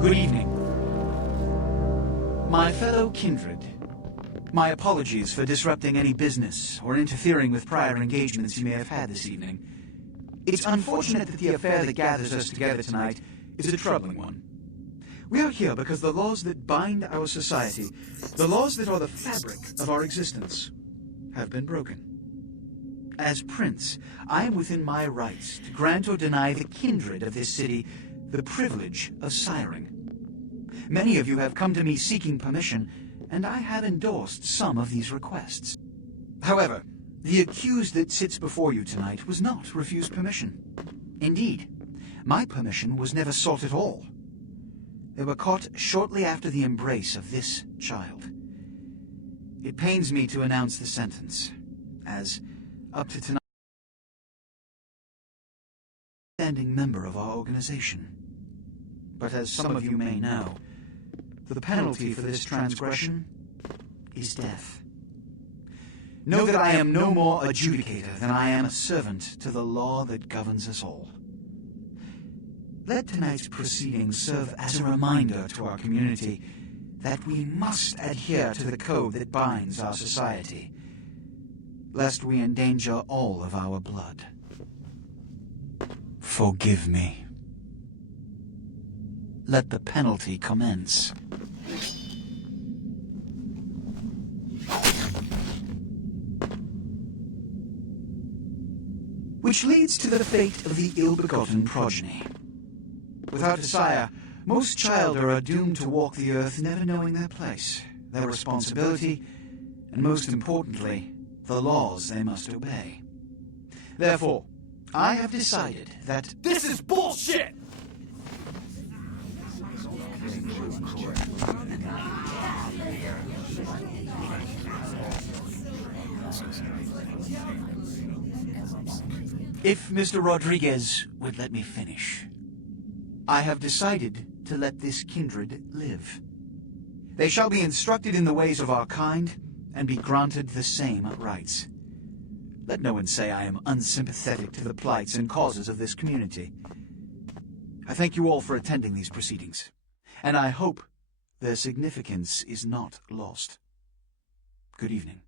Good evening. My fellow kindred, my apologies for disrupting any business or interfering with prior engagements you may have had this evening. It's unfortunate that the affair that gathers us together tonight is a troubling one. We are here because the laws that bind our society, the laws that are the fabric of our existence, have been broken. As Prince, I am within my rights to grant or deny the kindred of this city the privilege of siring. Many of you have come to me seeking permission, and I have endorsed some of these requests. However, the accused that sits before you tonight was not refused permission. Indeed, my permission was never sought at all. They were caught shortly after the embrace of this child. It pains me to announce the sentence, as, up to tonight, a standing member of our organization. But as some of you may know, the penalty for this transgression is death. Know that I am no more adjudicator than I am a servant to the law that governs us all. Let tonight's proceedings serve as a reminder to our community that we must adhere to the code that binds our society, lest we endanger all of our blood. Forgive me. Let the penalty commence. Which leads to the fate of the ill-begotten progeny. Without a sire, most children are doomed to walk the earth never knowing their place, their responsibility, and most importantly, the laws they must obey. Therefore, I have decided that This is bullshit! if Mr. Rodriguez would let me finish, I have decided to let this kindred live. They shall be instructed in the ways of our kind and be granted the same rights. Let no one say I am unsympathetic to the plights and causes of this community. I thank you all for attending these proceedings, and I hope their significance is not lost. Good evening.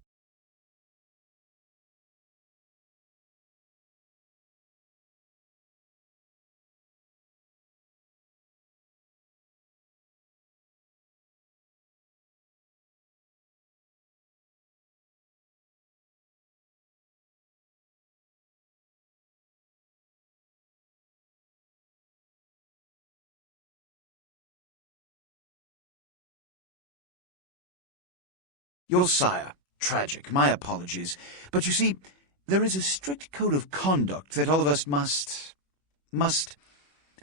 Your sire. Tragic. My apologies. But you see, there is a strict code of conduct that all of us must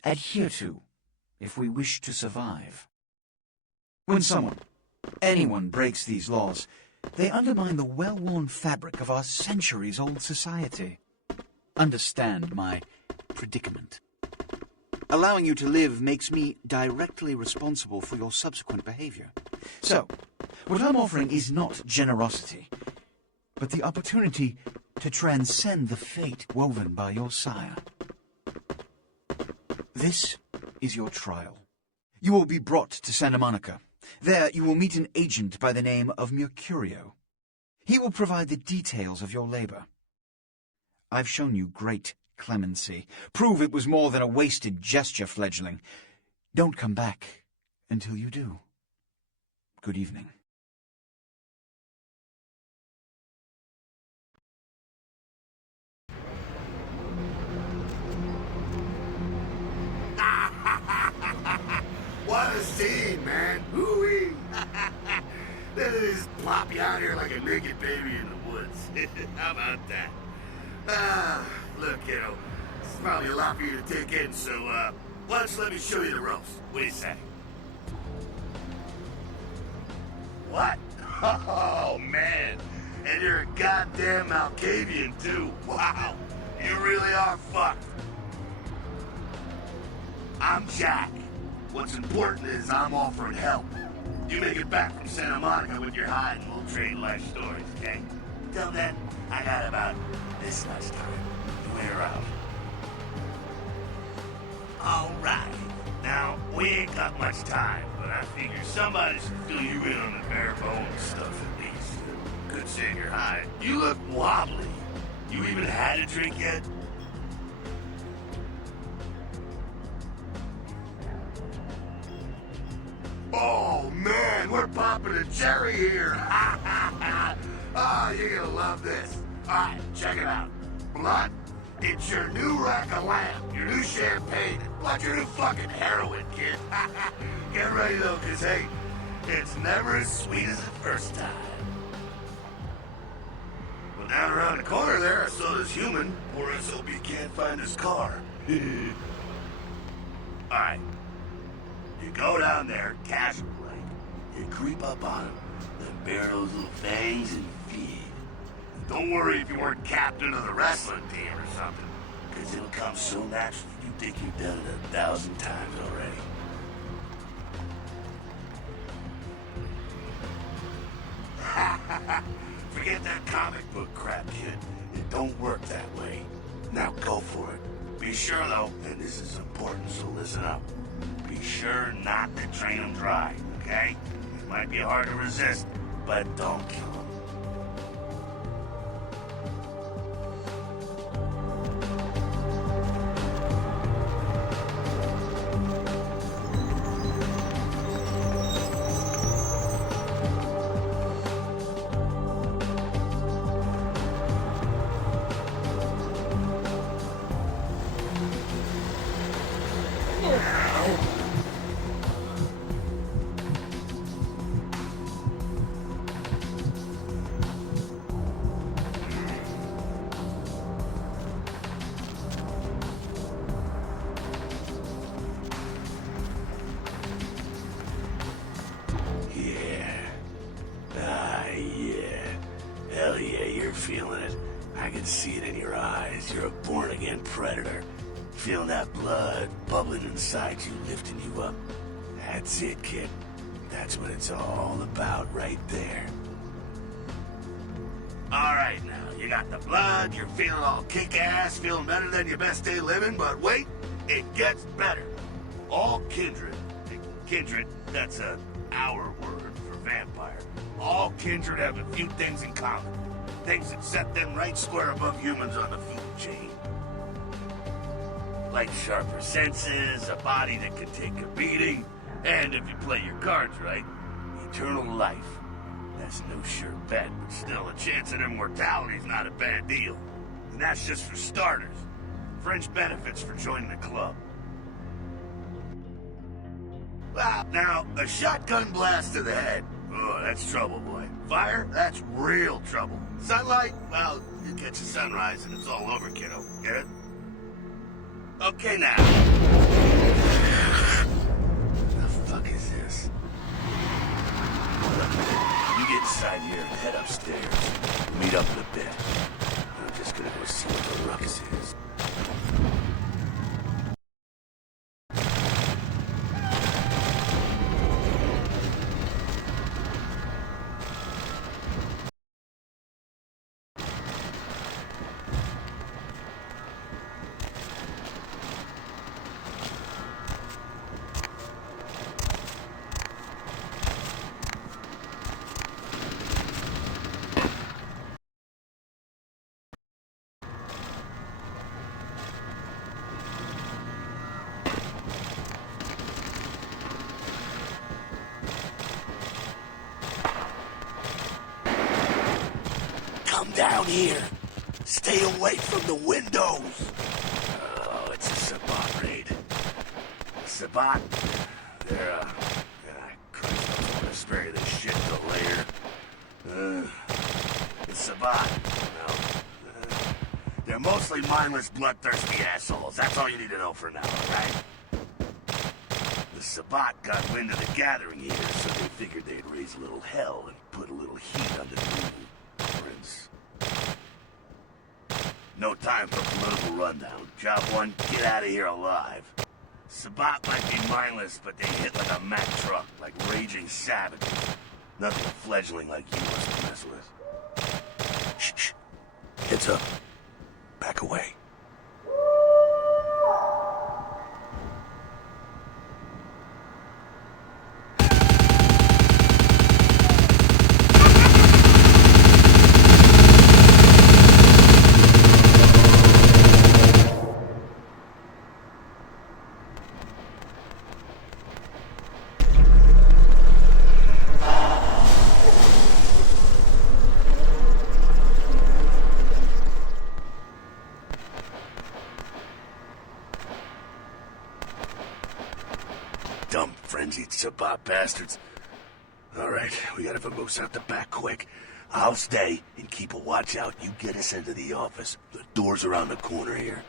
adhere to if we wish to survive. When anyone breaks these laws, they undermine the well-worn fabric of our centuries-old society. Understand my predicament. Allowing you to live makes me directly responsible for your subsequent behavior. So, what I'm offering is not generosity, but the opportunity to transcend the fate woven by your sire. This is your trial. You will be brought to Santa Monica. There you will meet an agent by the name of Mercurio. He will provide the details of your labor. I've shown you great clemency. Prove it was more than a wasted gesture, fledgling. Don't come back until you do. Good evening. What a scene, man. Hoo-wee. They just plop you out here like a naked baby in the woods. How about that? Look, kiddo, it's probably a lot for you to take in, so, why don't you let me show you the ropes? What do you say? What? Oh, man. And you're a goddamn Malkavian, too. Wow. You really are fucked. I'm Jack. What's important is I'm offering help. You make it back from Santa Monica with your hide and we'll trade life stories, okay? Till then, I got about this much time to wait around. All right. Now, we ain't got much time, but I figure somebody should fill you in on the bare bones stuff at least. Good seeing your hide. You look wobbly. You even had a drink yet? Oh man, we're popping a cherry here! Ah, you're gonna love this. Alright, check it out. Blood, it's your new rack of lamb, your new champagne, like your new fucking heroin, kid. Get ready though, cause hey, it's never as sweet as the first time. Well, down around the corner there, I saw this human. Poor SOB can't find his car. Alright. You go down there, casual like. You creep up on him, then bare those little fangs and feed. Don't worry if you weren't captain of the wrestling team or something, because it'll come so naturally you think you've done it 1,000 times already. Forget that comic book crap, kid. It don't work that way. Now go for it. Be sure though, and this is important, so listen up. Be sure not to drain them dry, okay? It might be hard to resist, but don't kill them. Feeling it. I can see it in your eyes. You're a born-again predator. Feeling that blood bubbling inside you, lifting you up. That's it, kid. That's what it's all about right there. Alright now, you got the blood, you're feeling all kick-ass, feeling better than your best day living, but wait, it gets better. All kindred. Kindred, that's our word for vampire. All kindred have a few things in common. Things that set them right square above humans on the food chain. Like sharper senses, a body that can take a beating, and if you play your cards right, eternal life. That's no sure bet, but still a chance at immortality is not a bad deal. And that's just for starters. Fringe benefits for joining the club. Well, now, a shotgun blast to the head. Oh, that's trouble, boy. Fire? That's real trouble. Sunlight? Well, you catch a sunrise and it's all over, kiddo. Get it? Okay, now. The fuck is this? Look, you get inside here and head upstairs. Meet up in a bit. I'm just gonna go see what the ruckus is. Down here. Stay away from the windows. Oh, it's a Sabbat raid. Sabbat? They're, Christ, I'm gonna spare you this shit till later. The Sabbat, they're mostly mindless, bloodthirsty assholes. That's all you need to know for now, alright? The Sabbat got wind of the gathering here, so they figured they'd raise a little hell and put a little heat under the Prince. No time for political rundown. Job one, get out of here alive. Sabbat might be mindless, but they hit like a Mack truck, like raging savages. Nothing a fledgling like you must mess with. Shh, shh. Heads up. Back away. dumb, frenzied Sabbat bastards. Alright, we gotta vamoose out the back quick. I'll stay and keep a watch out. You get us into the office. The door's around the corner here.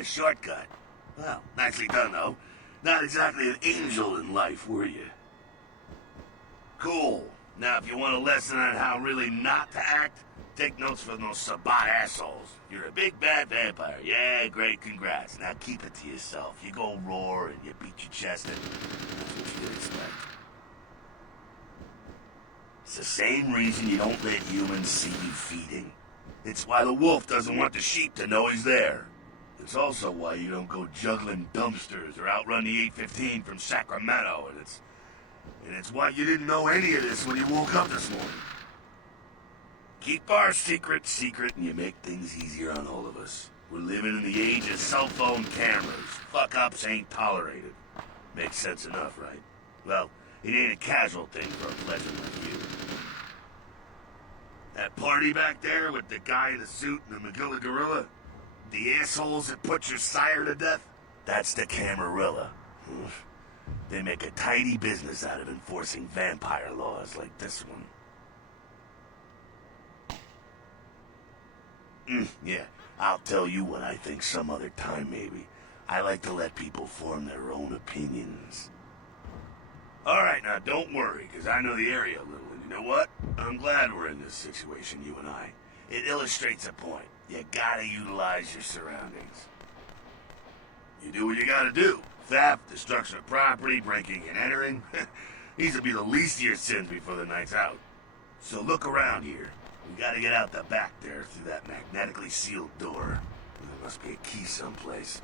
Shortcut. Well, nicely done, though. Not exactly an angel in life, were you? Cool. Now, if you want a lesson on how really not to act, take notes from those Sabbat assholes. You're a big bad vampire. Yeah, great, congrats. Now keep it to yourself. You go roar and you beat your chest in. That's what you'd expect. It's the same reason you don't let humans see you feeding. It's why the wolf doesn't want the sheep to know he's there. It's also why you don't go juggling dumpsters or outrun the 815 from Sacramento, and it's why you didn't know any of this when you woke up this morning. Keep our secret, and you make things easier on all of us. We're living in the age of cell phone cameras. Fuck-ups ain't tolerated. Makes sense enough, right? Well, it ain't a casual thing for a fledgling like you. That party back there with the guy in the suit and the McGilla gorilla? The assholes that put your sire to death? That's the Camarilla. They make a tidy business out of enforcing vampire laws like this one. Yeah, I'll tell you what I think some other time, maybe. I like to let people form their own opinions. Alright, now don't worry, because I know the area a little, and you know what? I'm glad we're in this situation, you and I. It illustrates a point. You gotta utilize your surroundings. You do what you gotta do. Theft, destruction of property, breaking and entering. These will be the least of your sins before the night's out. So look around here. We gotta get out the back there through that magnetically sealed door. There must be a key someplace.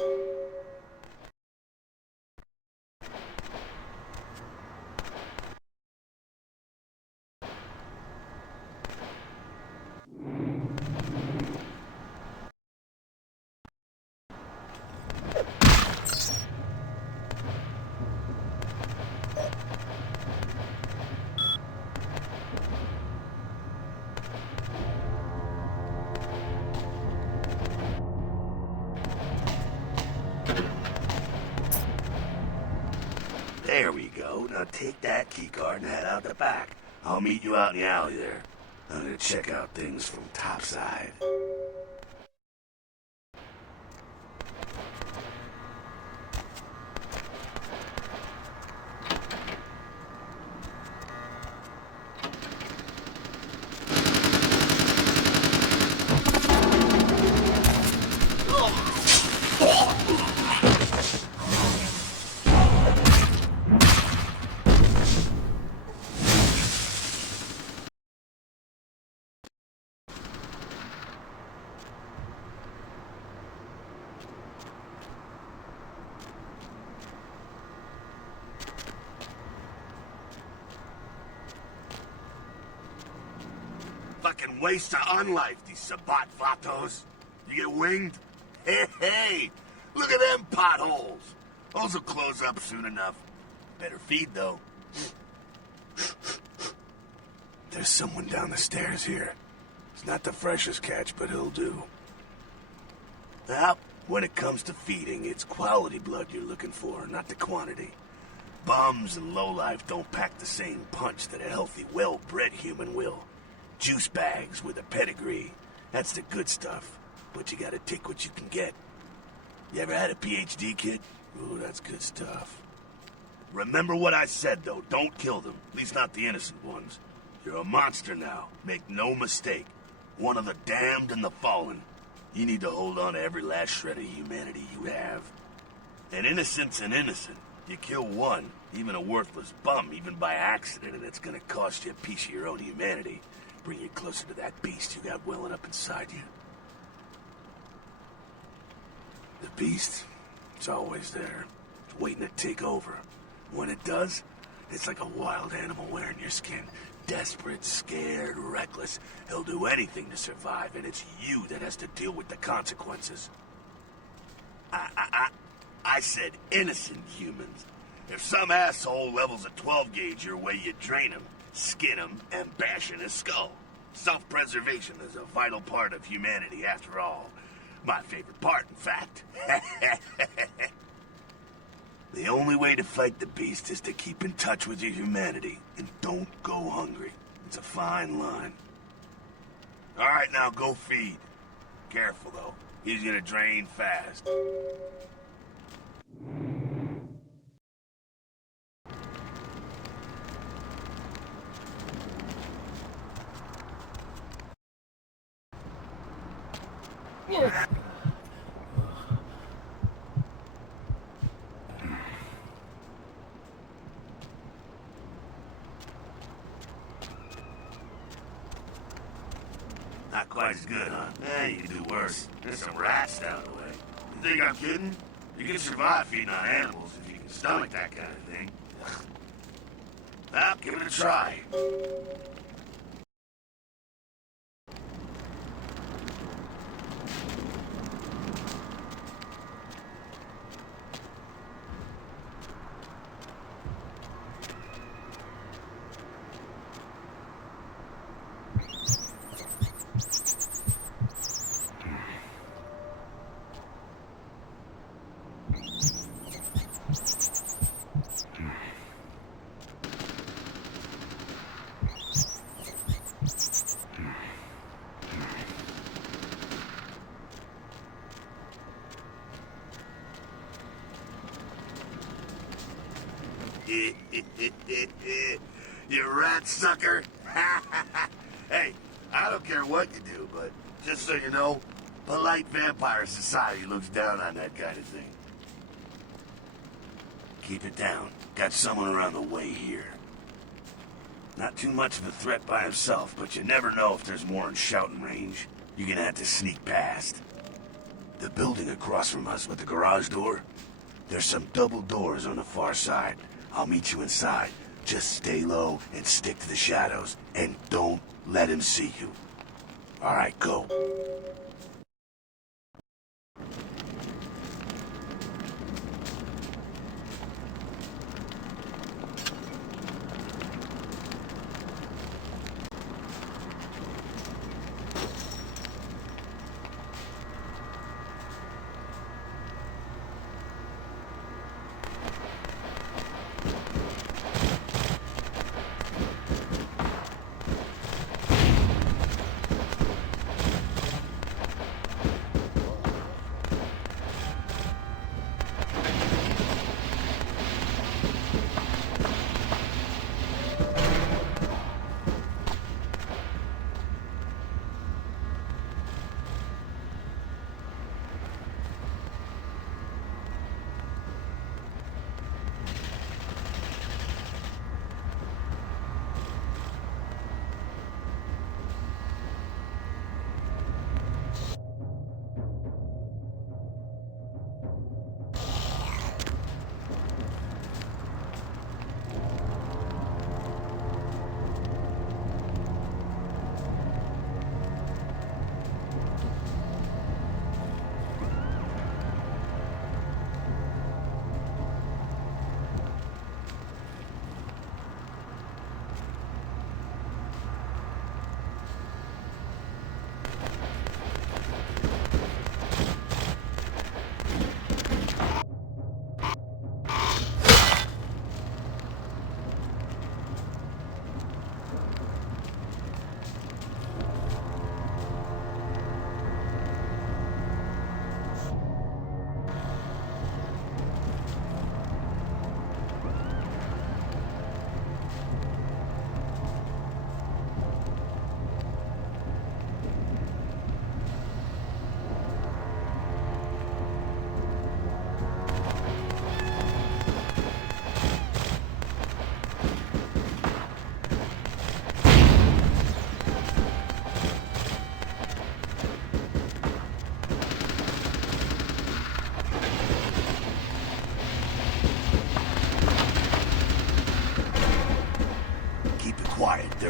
There we go. Now take that keycard and head out the back. I'll meet you out in the alley there. I'm gonna check out things from topside. Fucking waste of unlife, these Sabbat vatos. You get winged? Hey, look at them potholes. Those will close up soon enough. Better feed, though. There's someone down the stairs here. It's not the freshest catch, but he'll do. Now, when it comes to feeding, it's quality blood you're looking for, not the quantity. Bums and lowlife don't pack the same punch that a healthy, well-bred human will. Juice bags with a pedigree. That's the good stuff. But you gotta take what you can get. You ever had a PhD, kid? Ooh, that's good stuff. Remember what I said, though. Don't kill them. At least not the innocent ones. You're a monster now. Make no mistake. One of the damned and the fallen. You need to hold on to every last shred of humanity you have. And innocent's an innocent. You kill one, even a worthless bum, even by accident, and it's gonna cost you a piece of your own humanity. Bring you closer to that beast you got welling up inside you. The beast, it's always there, waiting to take over. When it does, it's like a wild animal wearing your skin. Desperate, scared, reckless. He'll do anything to survive, and it's you that has to deal with the consequences. I said innocent humans. If some asshole levels a 12 gauge your way, you drain him, skin him, and bash in his skull. Self-preservation is a vital part of humanity, after all. My favorite part, in fact. The only way to fight the beast is to keep in touch with your humanity, and don't go hungry. It's a fine line. All right, now go feed. Careful, though. He's gonna drain fast. Not quite as good, huh? You can do worse. There's some rats down the way. You think I'm kidding? You can survive feeding on animals if you can stomach that kind of thing. Well, give it a try. You rat sucker. Hey, I don't care what you do, but just so you know, polite vampire society looks down on that kind of thing. Keep it down. Got someone around the way here. Not too much of a threat by himself, but you never know if there's more in shouting range. You're gonna have to sneak past. The building across from us with the garage door, there's some double doors on the far side. I'll meet you inside. Just stay low and stick to the shadows, and don't let him see you. All right, go.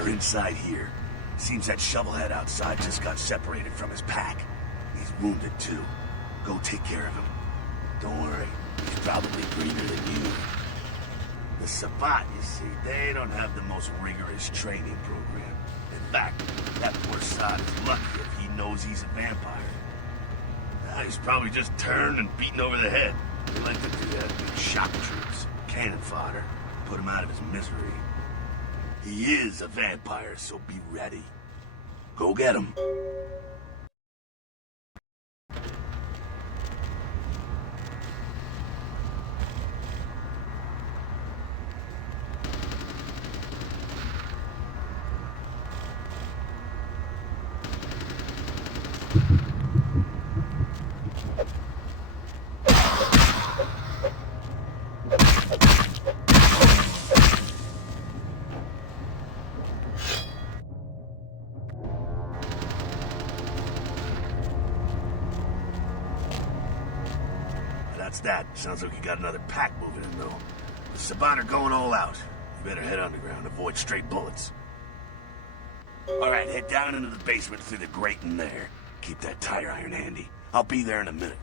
They're inside here. Seems that shovelhead outside just got separated from his pack. He's wounded too. Go take care of him. Don't worry, he's probably greener than you. The Sabbat, you see, they don't have the most rigorous training program. In fact, that poor sod is lucky if he knows he's a vampire. He's probably just turned and beaten over the head. They like to do that with shock troops, cannon fodder, put him out of his misery. He is a vampire, so be ready. Go get him. That. Sounds like you got another pack moving in, though. The Sabbat are going all out. You better head underground, avoid stray bullets. Alright, head down into the basement through the grate in there. Keep that tire iron handy. I'll be there in a minute.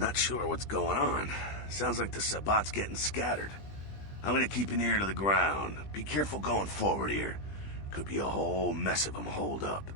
Not sure what's going on. Sounds like the Sabbat's getting scattered. I'm gonna keep an ear to the ground. Be careful going forward here. Could be a whole mess of them holed up.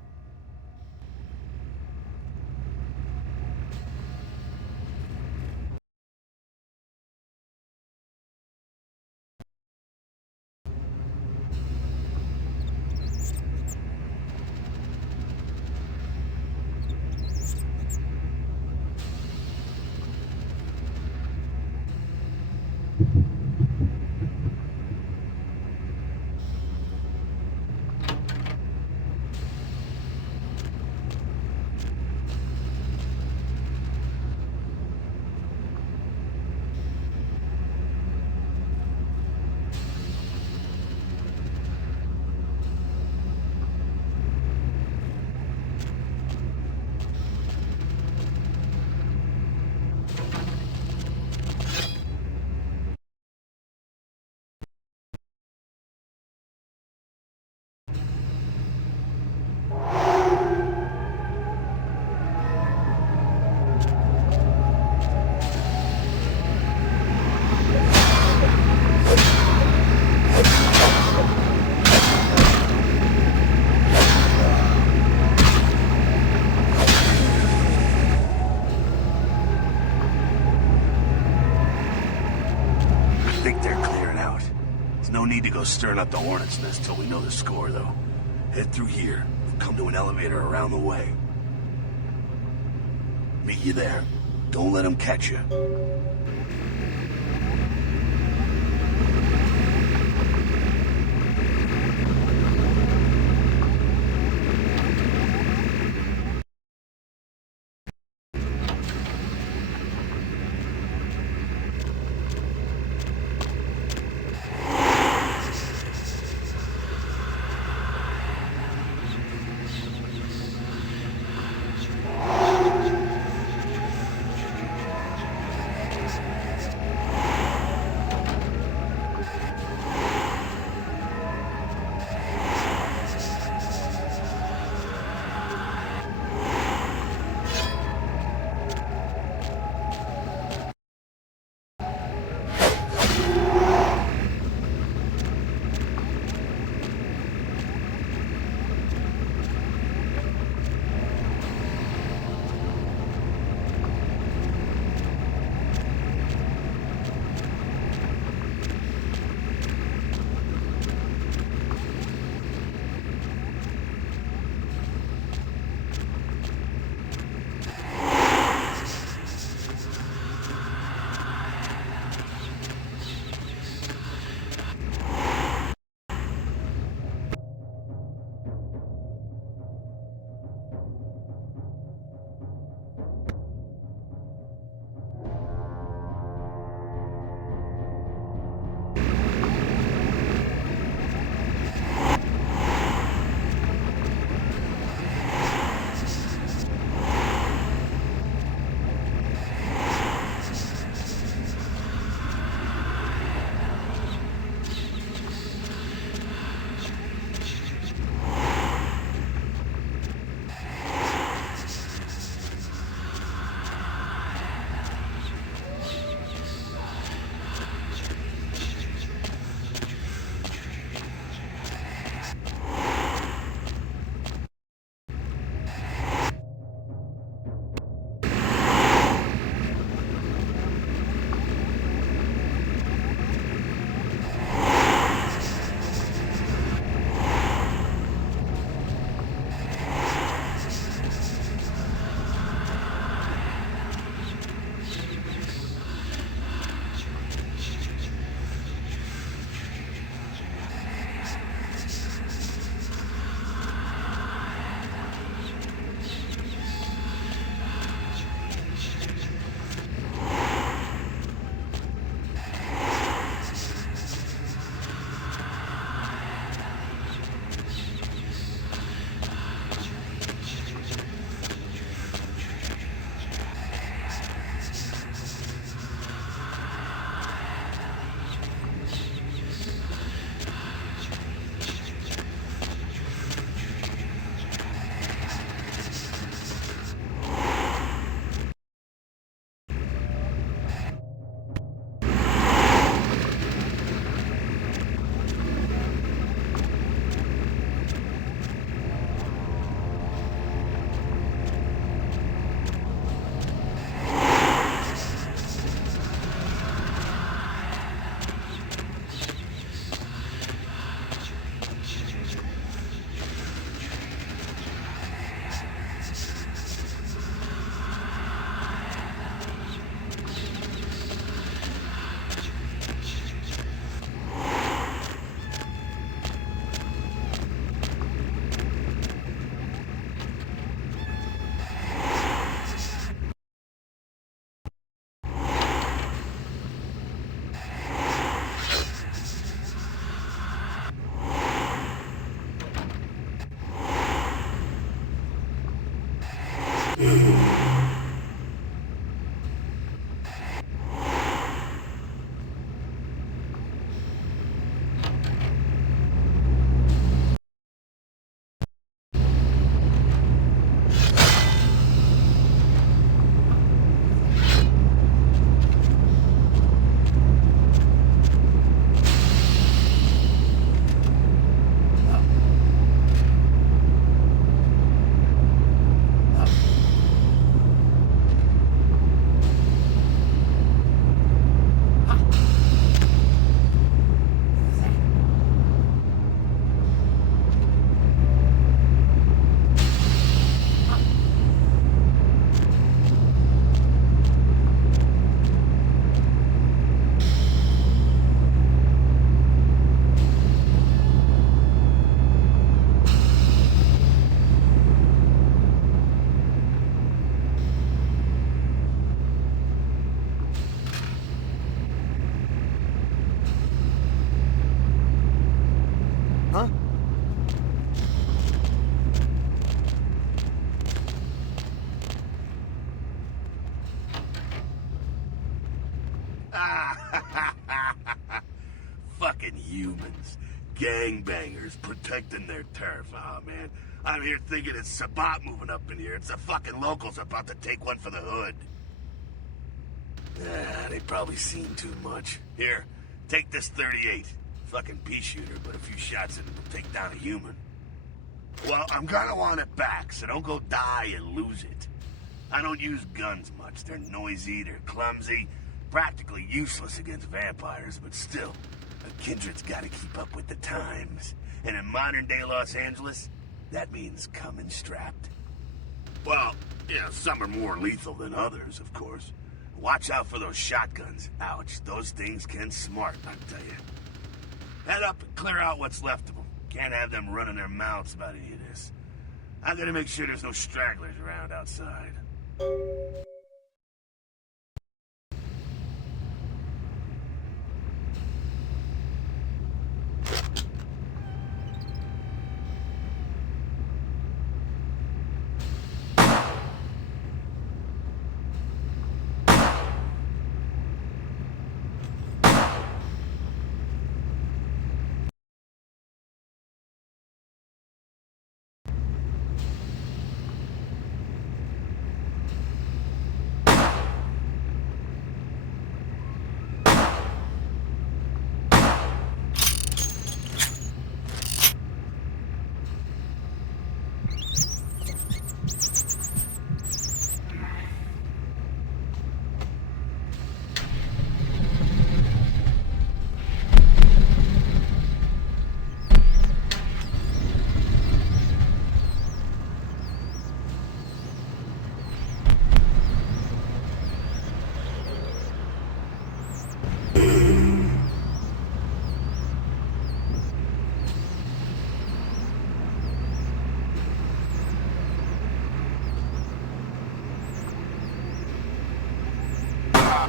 Need to go stirring up the hornet's nest till we know the score, though. Head through here. We'll come to an elevator around the way. Meet you there. Don't let them catch you. Fucking humans. Gangbangers protecting their turf. Oh, man. I'm here thinking it's Sabat moving up in here. It's the fucking locals about to take one for the hood. They probably seen too much. Here, take this 38. Fucking pea shooter, but a few shots and it'll take down a human. Well, I'm gonna want it back, so don't go die and lose it. I don't use guns much. They're noisy, they're clumsy, practically useless against vampires, but still, a kindred's gotta keep up with the times. And in modern-day Los Angeles, that means coming strapped. Well, yeah, some are more lethal than others, of course. Watch out for those shotguns. Ouch, those things can smart, I tell you. Head up and clear out what's left of them. Can't have them running their mouths about any of this. I gotta make sure there's no stragglers around outside.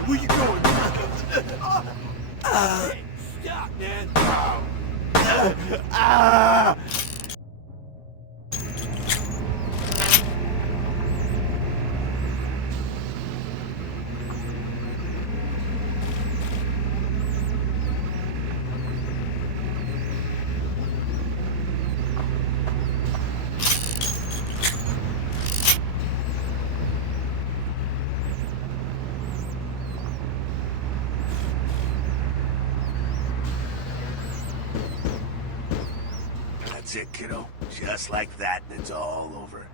Where you going? Hey, stop, man! That's it, kiddo. Just like that, and it's all over.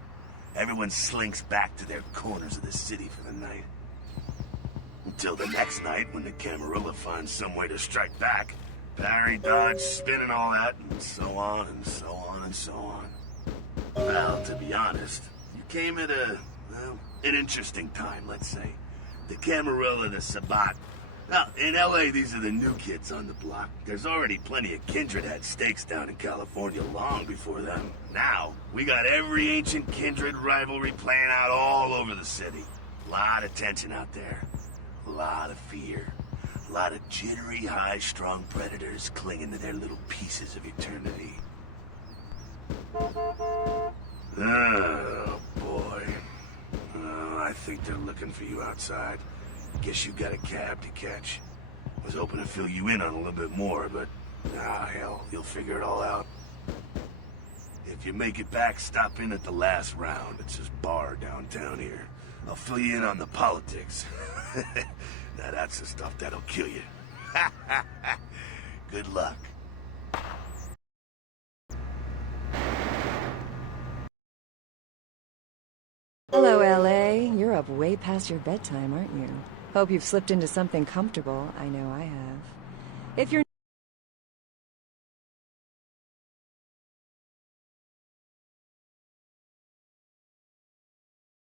Everyone slinks back to their corners of the city for the night. Until the next night, when the Camarilla finds some way to strike back. Parry, dodge, spin and all that, and so on, and so on, and so on. Well, to be honest, you came at well, an interesting time, let's say. The Camarilla, the Sabat. Now, in LA, these are the new kids on the block. There's already plenty of kindred had stakes down in California long before them. Now, we got every ancient kindred rivalry playing out all over the city. A lot of tension out there. A lot of fear. A lot of jittery, high-strung predators clinging to their little pieces of eternity. Oh, boy. Oh, I think they're looking for you outside. Guess you got a cab to catch. Was hoping to fill you in on a little bit more, but hell, you'll figure it all out. If you make it back, stop in at the last round. It's this bar downtown here. I'll fill you in on the politics. Now that's the stuff that'll kill you. Good luck. Hello, LA. You're up way past your bedtime, aren't you? Hope you've slipped into something comfortable. I know I have. If you're